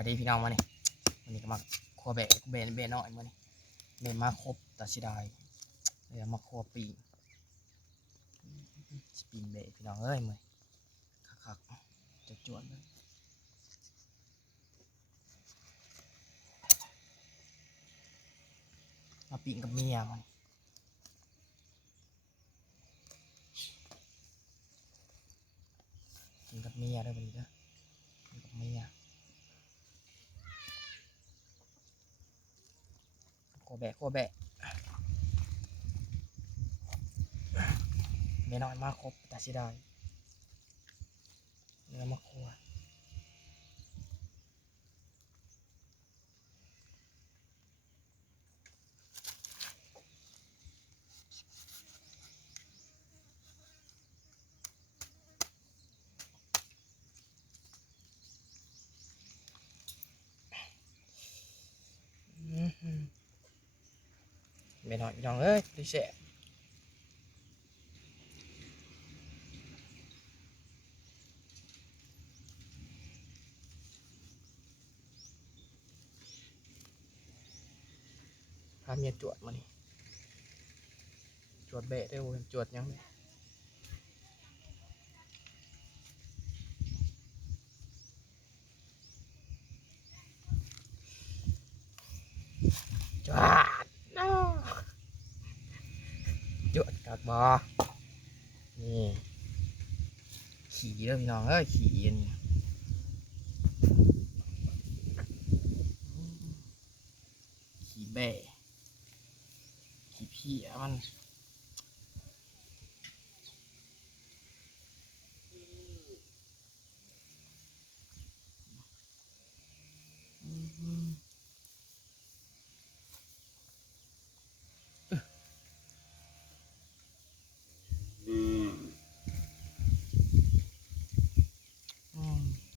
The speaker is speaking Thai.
วัสดีพี่น้องมาเนี่ยวันนี้ก็มาครัวเบะเบนน้อยมาเนี่ยเบนมาครบตัดสิได้เลยมาครัวปีงปีงเบะพี่น้องเอ้ยมือคักจะจวนเลยมาปีงกับเมียมันกินกับเมียได้วันนี้เด้อกินกับเมียครัวเบะเบนน้อยมาครบตัดสิได้เลยมาครัวเบนน้อยพี่น้องเอ้ยดูเสียพาเมียจวดมานี่จวดเบะได้โว้ยจวดยังไงจวดจวดกับบอนี่ขี่เด้อพี่น้องเอ้ยขี่อันนี้